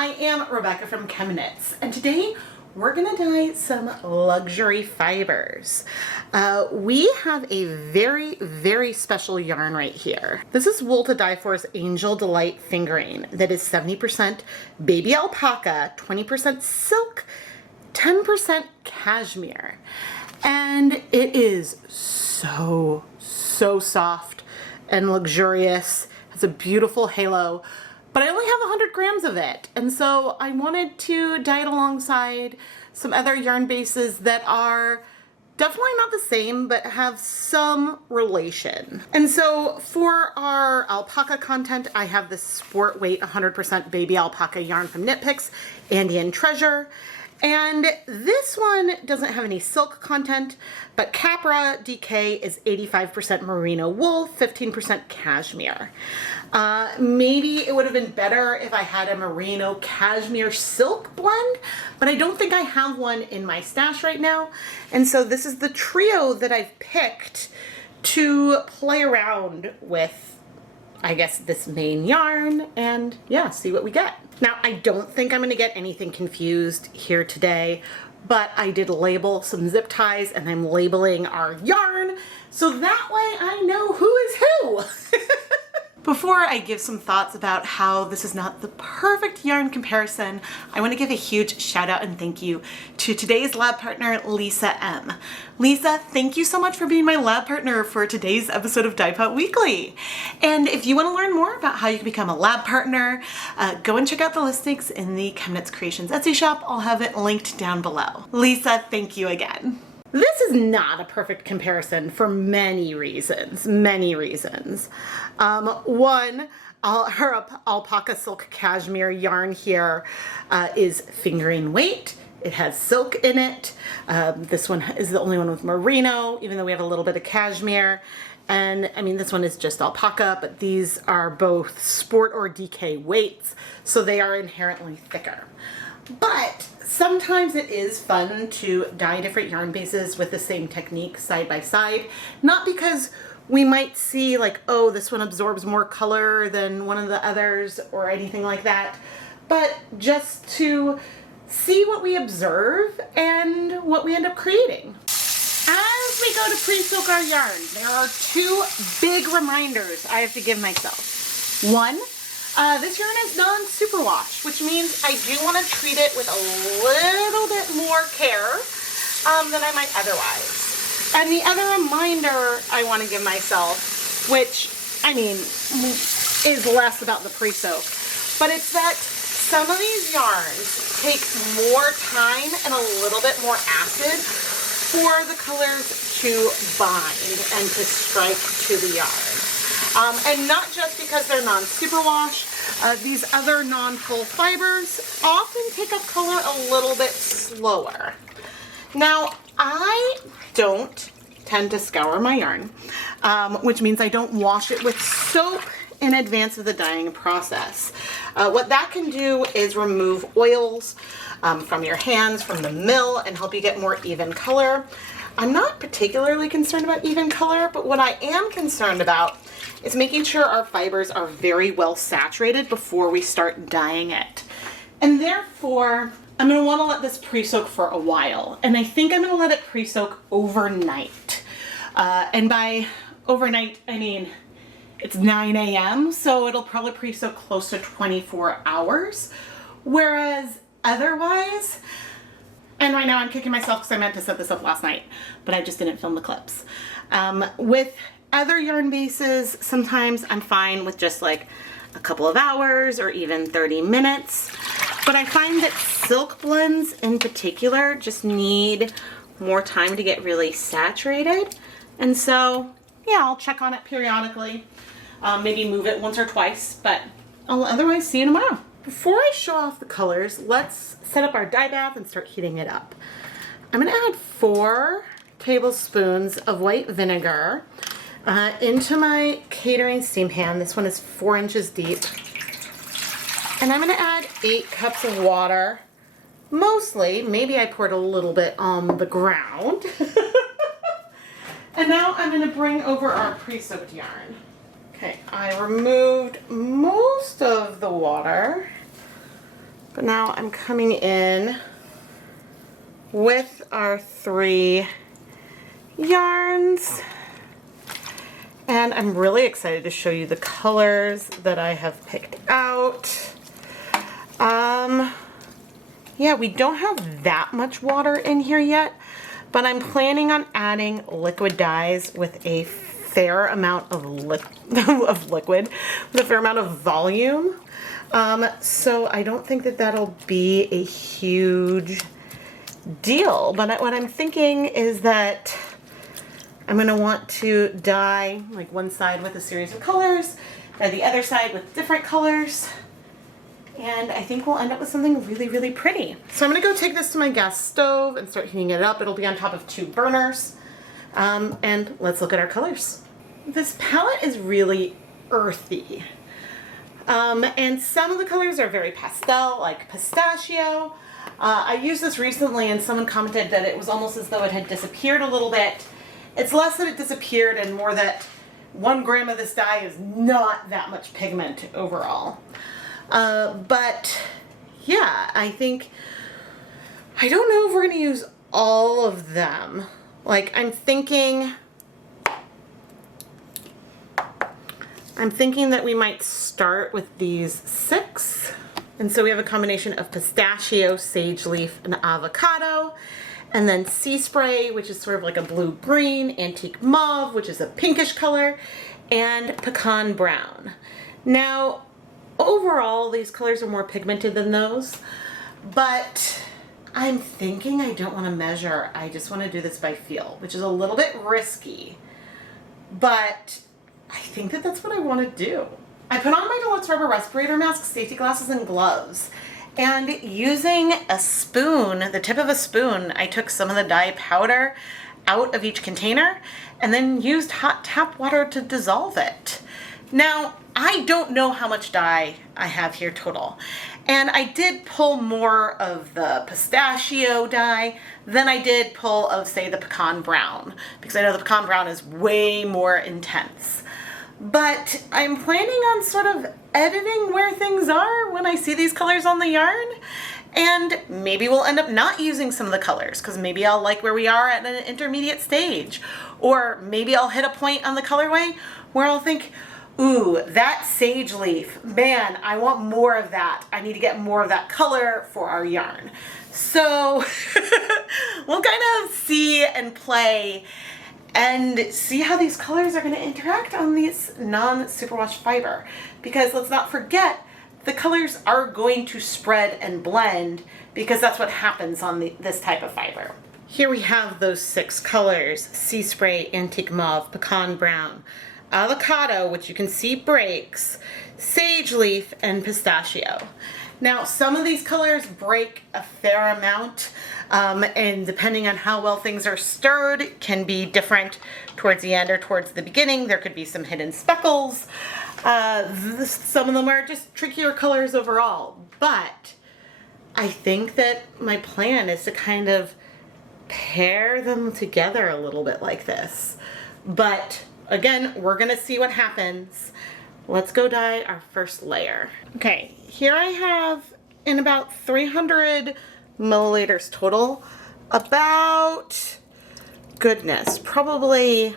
I am Rebecca from ChemKnits, and today we're gonna dye some luxury fibers. We have a very special yarn right here. This is Wool to Die For's Angel Delight fingering that is 70% baby alpaca, 20% silk, 10% cashmere. And it is so soft and luxurious. Has a beautiful halo, but I only have 100 grams of it. And so I wanted to dye it alongside some other yarn bases that are definitely not the same, but have some relation. And so for our alpaca content, I have this sport weight 100% baby alpaca yarn from Knit Picks, Andean Treasure. And this one doesn't have any silk content, but Capra DK is 85% merino wool, 15% cashmere. Maybe it would have been better if I had a merino cashmere silk blend, but I don't think I have one in my stash right now. And so this is the trio that I've picked to play around with, I guess, this main yarn and yeah, see what we get. Now, I don't think I'm gonna get anything confused here today, but I did label some zip ties and I'm labeling our yarn so that way I know who is who. Before I give some thoughts about how this is not the perfect yarn comparison, I want to give a huge shout out and thank you to today's lab partner, Lisa M. Lisa, thank you so much for being my lab partner for today's episode of Dyepot Weekly. And if you want to learn more about how you can become a lab partner, go and check out the listings in the ChemKnits Creations Etsy shop. I'll have it linked down below. Lisa, thank you again. This is not a perfect comparison for many reasons, One, her alpaca silk cashmere yarn here is fingering weight. It has silk in it. This one is the only one with merino, even though we have a little bit of cashmere. And I mean, this one is just alpaca, but these are both sport or DK weights, so they are inherently thicker. But sometimes it is fun to dye different yarn bases with the same technique side by side, not because we might see like, oh, this one absorbs more color than one of the others or anything like that, but just to see what we observe and what we end up creating. As we go to pre-soak our yarn, there are two big reminders I have to give myself. One, this yarn is non-superwash, which means I do want to treat it with a little bit more care than I might otherwise. And the other reminder I want to give myself, which, I mean, is less about the pre-soak, but it's that some of these yarns take more time and a little bit more acid for the colors to bind and to strike to the yarn. And not just because they're non-superwash, these other non-full fibers often take up color a little bit slower. Now, I don't tend to scour my yarn, which means I don't wash it with soap in advance of the dyeing process. What that can do is remove oils from your hands, from the mill, and help you get more even color. I'm not particularly concerned about even color, but what I am concerned about is making sure our fibers are very well saturated before we start dyeing it. And therefore, I'm gonna wanna let this pre-soak for a while. And I think I'm gonna let it pre-soak overnight. And by overnight, I mean, it's 9 a.m., so it'll probably pre-soak close to 24 hours. Whereas otherwise, and right now I'm kicking myself because I meant to set this up last night, but I just didn't film the clips. With other yarn bases, sometimes I'm fine with just like a couple of hours or even 30 minutes. But I find that silk blends in particular just need more time to get really saturated. And so, yeah, I'll check on it periodically. Maybe move it once or twice, but I'll otherwise see you tomorrow. Before I show off the colors, let's set up our dye bath and start heating it up. I'm gonna add 4 tablespoons of white vinegar into my catering steam pan. This one is 4 inches deep. And I'm gonna add 8 cups of water. Mostly, maybe I poured a little bit on the ground. And now I'm gonna bring over our pre-soaked yarn. Okay, I removed most of the water. But now I'm coming in with our 3 yarns. And I'm really excited to show you the colors that I have picked out. Yeah, we don't have that much water in here yet, but I'm planning on adding liquid dyes with a fair amount of liquid, with a fair amount of volume. So I don't think that that'll be a huge deal, but what I'm thinking is that I'm going to want to dye like one side with a series of colors, dye the other side with different colors, and I think we'll end up with something really, really pretty. So I'm going to go take this to my gas stove and start heating it up. It'll be on top of 2 burners, and let's look at our colors. This palette is really earthy, and some of the colors are very pastel, like Pistachio. I used this recently and someone commented that it was almost as though it had disappeared a little bit. It's less that it disappeared and more that 1 gram of this dye is not that much pigment overall. But yeah, I don't know if we're going to use all of them. Like I'm thinking that we might start with these 6. And so we have a combination of Pistachio, Sage Leaf, and Avocado. And then Sea Spray, which is sort of like a blue-green, Antique Mauve, which is a pinkish color, and Pecan Brown. Now, overall, these colors are more pigmented than those, but I'm thinking I don't want to measure. I just want to do this by feel, which is a little bit risky, but I think that that's what I want to do. I put on my Deluxe rubber respirator mask, safety glasses, and gloves. And using a spoon, the tip of a spoon, I took some of the dye powder out of each container and then used hot tap water to dissolve it. Now, I don't know how much dye I have here total. And I did pull more of the Pistachio dye than I did pull of, say, the Pecan Brown, because I know the Pecan Brown is way more intense. But I'm planning on sort of editing where things are when I see these colors on the yarn. And maybe we'll end up not using some of the colors because maybe I'll like where we are at an intermediate stage. Or maybe I'll hit a point on the colorway where I'll think, ooh, that Sage Leaf, man, I want more of that. I need to get more of that color for our yarn. So we'll kind of see and play and see how these colors are going to interact on this non-superwash fiber. Because let's not forget, the colors are going to spread and blend because that's what happens on this type of fiber. Here we have those 6 colors: Sea Spray, Antique Mauve, Pecan Brown, Avocado, which you can see breaks, Sage Leaf, and Pistachio. Now, some of these colors break a fair amount, and depending on how well things are stirred, can be different towards the end or towards the beginning. There could be some hidden speckles. Some of them are just trickier colors overall, but I think that my plan is to kind of pair them together a little bit like this. But again, we're gonna see what happens. Let's go dye our first layer. Okay, here I have in about 300 milliliters total, about, goodness, probably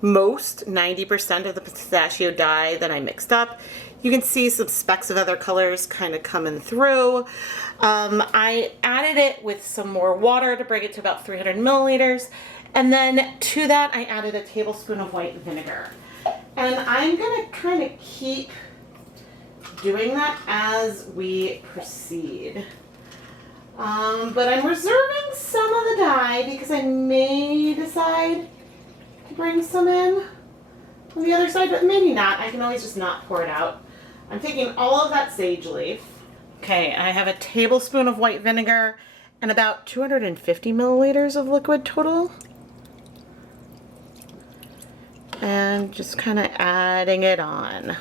most 90% of the pistachio dye that I mixed up. You can see some specks of other colors kind of coming through. I added it with some more water to bring it to about 300 milliliters. And then to that, I added a tablespoon of white vinegar. And I'm gonna kind of keep doing that as we proceed. But I'm reserving some of the dye because I may decide to bring some in on the other side, but maybe not. I can always just not pour it out. I'm taking all of that Sage Leaf. Okay, I have a tablespoon of white vinegar and about 250 milliliters of liquid total. And just kind of adding it on.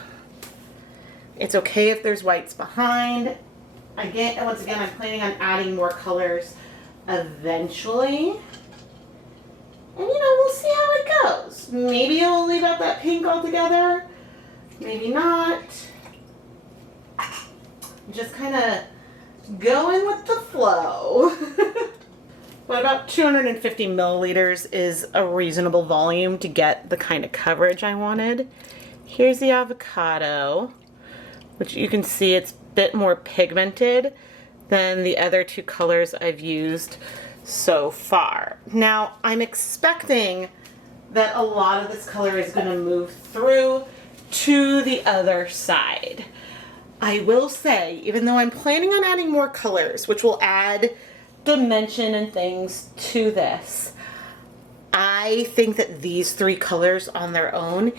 It's okay if there's whites behind. Once again, I'm planning on adding more colors eventually. And we'll see how it goes. Maybe I'll leave out that pink altogether. Maybe not. just kind of going with the flow. But about 250 milliliters is a reasonable volume to get the kind of coverage I wanted. Here's the avocado, which you can see it's a bit more pigmented than the other two colors I've used so far. Now, I'm expecting that a lot of this color is going to move through to the other side. I will say, even though I'm planning on adding more colors, which will add dimension and things to this, I think that these three colors on their own,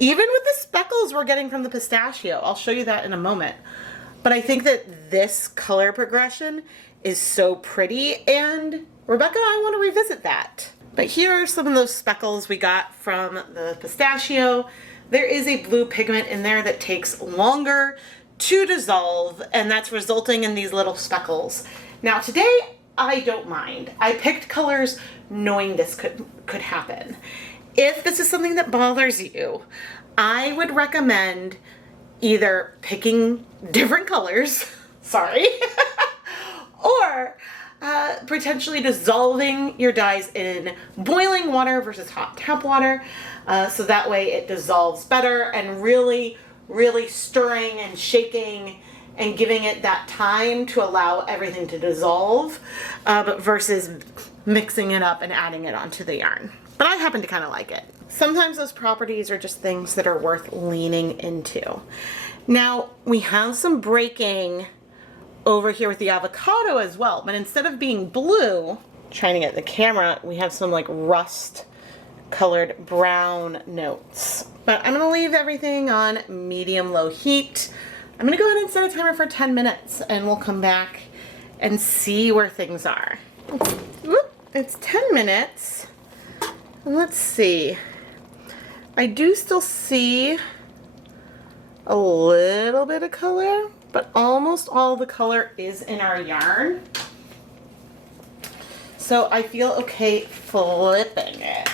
even with the speckles we're getting from the pistachio, I'll show you that in a moment, but I think that this color progression is so pretty, and Rebecca and I want to revisit that. But here are some of those speckles we got from the pistachio. There is a blue pigment in there that takes longer to dissolve, and that's resulting in these little speckles. Now today, I don't mind. I picked colors knowing this could happen. If this is something that bothers you, I would recommend either picking different colors, sorry, or potentially dissolving your dyes in boiling water versus hot tap water, so that way it dissolves better, and really stirring and shaking and giving it that time to allow everything to dissolve, versus mixing it up and adding it onto the yarn. But I happen to kind of like it. Sometimes those properties are just things that are worth leaning into. Now, we have some breaking over here with the avocado as well, but instead of being blue, trying to get the camera, we have some like rust colored brown notes. But I'm gonna leave everything on medium-low heat. I'm gonna go ahead and set a timer for 10 minutes and we'll come back and see where things are. It's 10 minutes. Let's see. I do still see a little bit of color, but almost all the color is in our yarn. So I feel okay flipping it.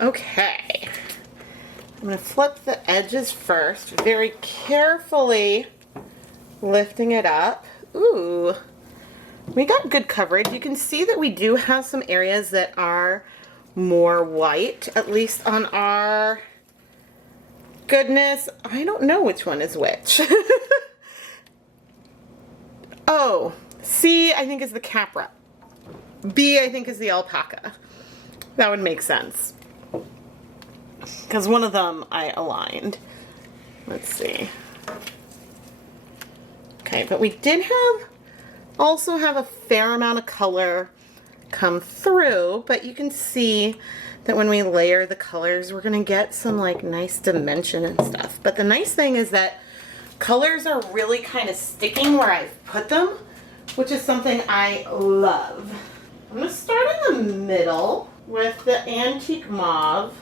Okay. I'm going to flip the edges first, very carefully lifting it up. Ooh, we got good coverage. You can see that we do have some areas that are more white, at least on our, goodness, I don't know which one is which. Oh, C I think is the Capra. B I think is the Alpaca. That would make sense, because one of them I aligned. Let's see. Okay, but we did also have a fair amount of color come through, but you can see that when we layer the colors, we're gonna get some like nice dimension and stuff. But the nice thing is that colors are really kind of sticking where I've put them, which is something I love. I'm gonna start in the middle with the antique mauve.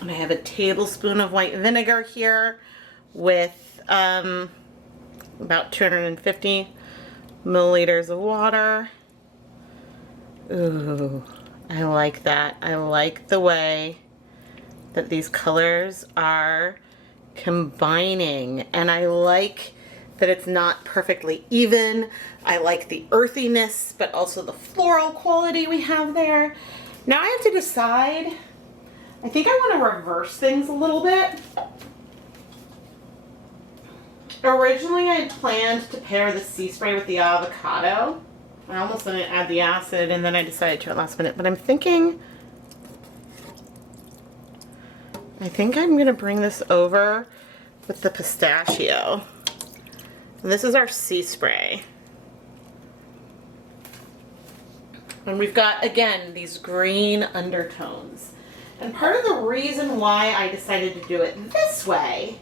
And I have a tablespoon of white vinegar here with about 250 milliliters of water. Ooh, I like that. I like the way that these colors are combining, and I like that it's not perfectly even. I like the earthiness, but also the floral quality we have there. Now I have to decide. I think I want to reverse things a little bit. Originally I had planned to pair the sea spray with the avocado. I almost didn't add the acid, and then I decided to at last minute, but I'm thinking, I think I'm gonna bring this over with the pistachio. And this is our sea spray. And we've got, again, these green undertones. And part of the reason why I decided to do it this way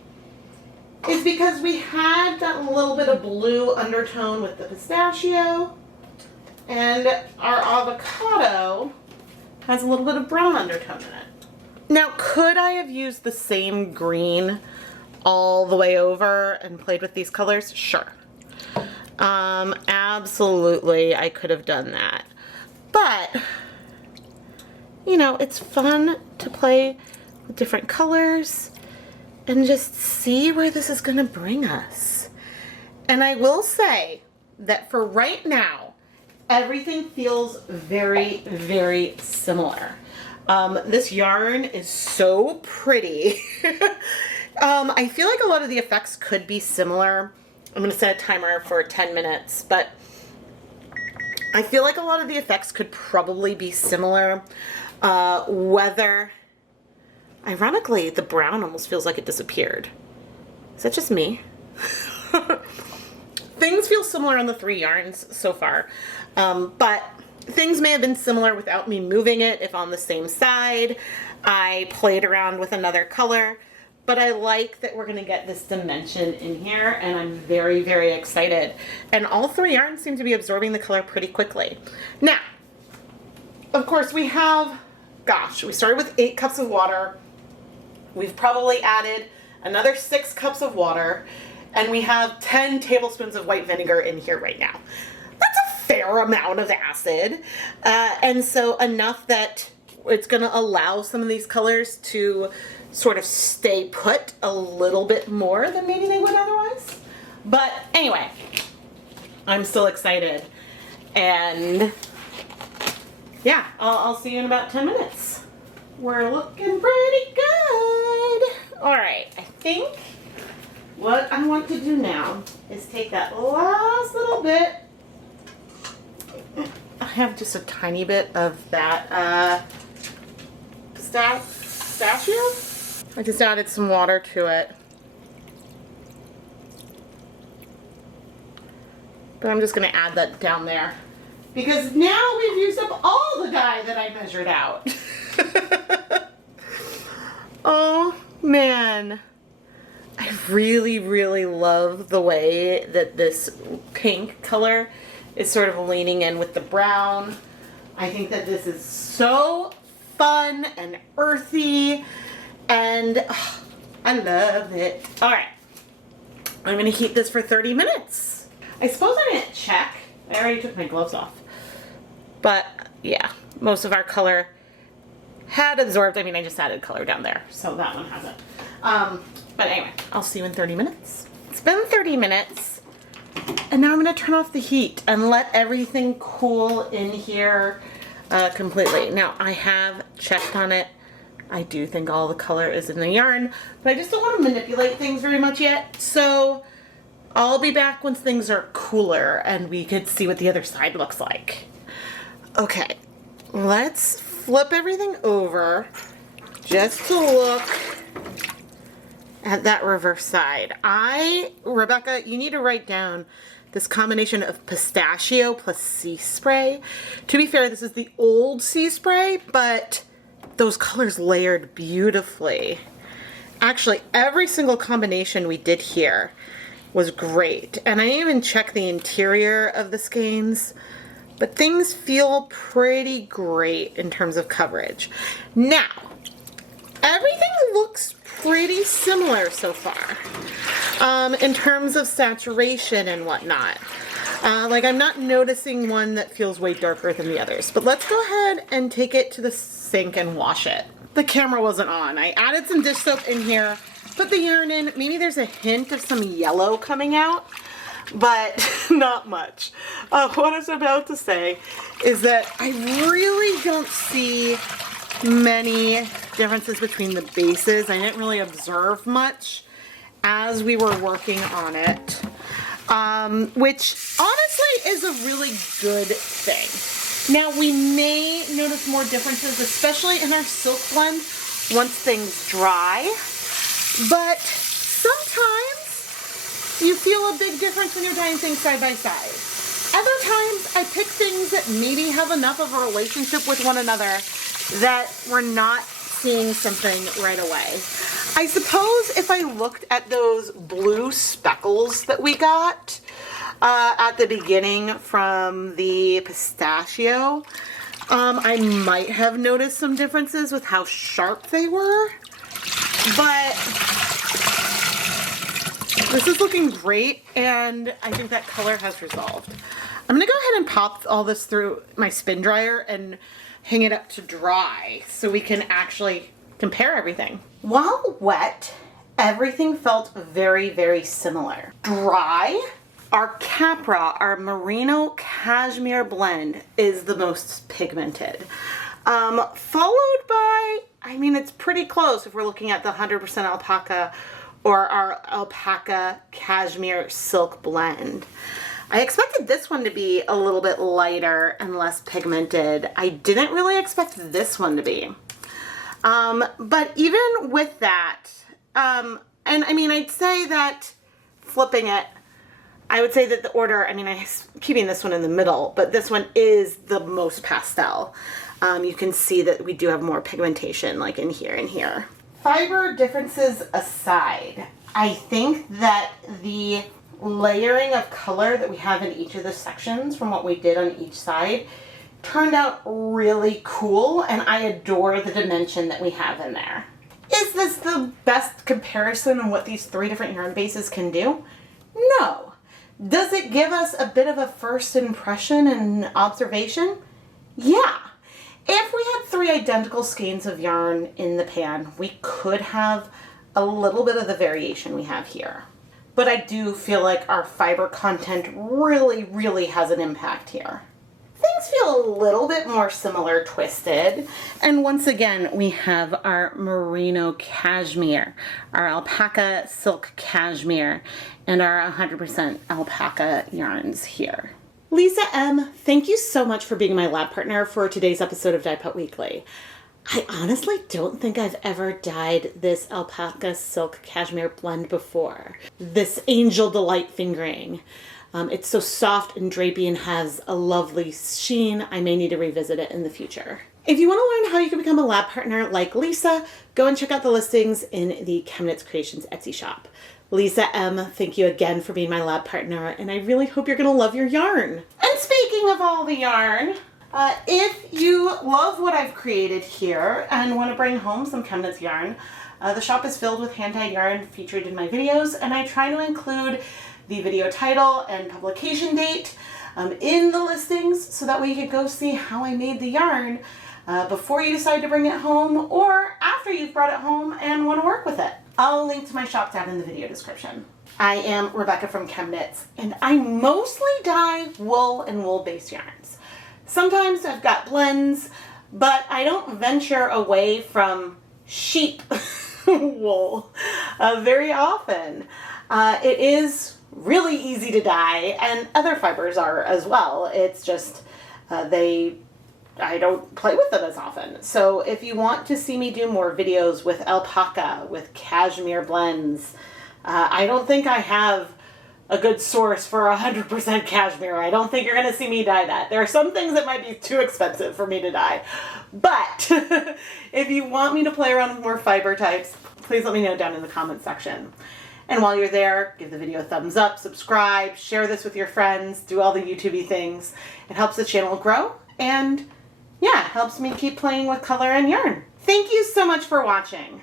is because we had that little bit of blue undertone with the pistachio, and our avocado has a little bit of brown undertone in it. Now, could I have used the same green all the way over and played with these colors? Sure. Absolutely, I could have done that. But, you know, it's fun to play with different colors and just see where this is going to bring us. And I will say that for right now, everything feels very, very similar. This yarn is so pretty. I feel like a lot of the effects could be similar. I'm going to set a timer for 10 minutes, but I feel like a lot of the effects could probably be similar. Whether, ironically, the brown almost feels like it disappeared. Is that just me? Things feel similar on the 3 yarns so far, but things may have been similar without me moving it if on the same side. I played around with another color, but I like that we're going to get this dimension in here, and I'm very, very excited. And all 3 yarns seem to be absorbing the color pretty quickly. Now, of course, we have, gosh, we started with 8 cups of water. We've probably added another 6 cups of water, and we have 10 tablespoons of white vinegar in here right now. That's a fair amount of acid, and so enough that it's going to allow some of these colors to sort of stay put a little bit more than maybe they would otherwise. But anyway, I'm still excited, and yeah, I'll see you in about 10 minutes. We're looking pretty good. All right, I think what I want to do now is take that last little bit. I have just a tiny bit of that pistachio. I just added some water to it. But I'm just going to add that down there, because now we've used up all the dye that I measured out. Oh man, I really, really love the way that this pink color is sort of leaning in with the brown. I think that this is so fun and earthy, and I love it. All right, I'm gonna heat this for 30 minutes. I suppose I didn't check. I already took my gloves off. But yeah, most of our color had absorbed. I mean, I just added color down there, so that one hasn't. But anyway, I'll see you in 30 minutes. It's been 30 minutes, and now I'm gonna turn off the heat and let everything cool in here completely. Now, I have checked on it. I do think all the color is in the yarn, but I just don't want to manipulate things very much yet. So I'll be back once things are cooler and we could see what the other side looks like. Okay, let's flip everything over just to look at that reverse side. Rebecca, you need to write down this combination of pistachio plus sea spray. To be fair, this is the old sea spray, but those colors layered beautifully. Actually, every single combination we did here was great. And I even checked the interior of the skeins, but things feel pretty great in terms of coverage. Now, everything looks pretty similar so far in terms of saturation and whatnot. Like, I'm not noticing one that feels way darker than the others, but let's go ahead and take it to the sink and wash it. The camera wasn't on. I added some dish soap in here, put the yarn in. Maybe there's a hint of some yellow coming out, but not much. What I was about to say is that I really don't see many differences between the bases. I didn't really observe much as we were working on it, which honestly is a really good thing. Now, we may notice more differences, especially in our silk blend once things dry, but sometimes you feel a big difference when you're dyeing things side by side. Other times I pick things that maybe have enough of a relationship with one another that we're not seeing something right away. I suppose if I looked at those blue speckles that we got at the beginning from the pistachio, I might have noticed some differences with how sharp they were, but this is looking great, and I think that color has resolved. I'm gonna go ahead and pop all this through my spin dryer and hang it up to dry so we can actually compare everything. While wet, everything felt very, very similar. Dry, Our Capra, our Merino Cashmere blend is the most pigmented. Followed by, I mean, it's pretty close if we're looking at the 100% alpaca or our Alpaca Cashmere Silk blend. I expected this one to be a little bit lighter and less pigmented. I didn't really expect this one to be. But even with that, and I mean, I'd say that flipping it, I would say that the order, I mean, I'm keeping this one in the middle, but this one is the most pastel. You can see that we do have more pigmentation like in here and here. Fiber differences aside, I think that the layering of color that we have in each of the sections from what we did on each side turned out really cool, and I adore the dimension that we have in there. Is this the best comparison on what these 3 different yarn bases can do? No. Does it give us a bit of a first impression and observation? Yeah. If we had 3 identical skeins of yarn in the pan, we could have a little bit of the variation we have here. But I do feel like our fiber content really has an impact here. Things feel a little bit more similar twisted. And once again, we have our Merino Cashmere, our Alpaca Silk Cashmere, and our 100% alpaca yarns here. Lisa M., thank you so much for being my lab partner for today's episode of Dyepot Weekly. I honestly don't think I've ever dyed this Alpaca Silk Cashmere blend before. This Angel Delight fingering. It's so soft and drapey and has a lovely sheen. I may need to revisit it in the future. If you want to learn how you can become a lab partner like Lisa, go and check out the listings in the ChemKnits Creations Etsy shop. Lisa M., thank you again for being my lab partner, and I really hope you're going to love your yarn. And speaking of all the yarn, if you love what I've created here and want to bring home some ChemKnits yarn, the shop is filled with hand-dyed yarn featured in my videos, and I try to include the video title and publication date in the listings so that way you can go see how I made the yarn before you decide to bring it home or after you've brought it home and want to work with it. I'll link to my shop down in the video description. I am Rebecca from ChemKnits, and I mostly dye wool and wool-based yarns. Sometimes I've got blends, but I don't venture away from sheep wool very often. It is really easy to dye, and other fibers are as well. It's just I don't play with them as often. So if you want to see me do more videos with alpaca, with cashmere blends, I don't think I have a good source for 100% cashmere. I don't think you're going to see me dye that. There are some things that might be too expensive for me to dye. But if you want me to play around with more fiber types, please let me know down in the comments section. And while you're there, give the video a thumbs up, subscribe, share this with your friends, do all the YouTube-y things. It helps the channel grow, and yeah, helps me keep playing with color and yarn. Thank you so much for watching.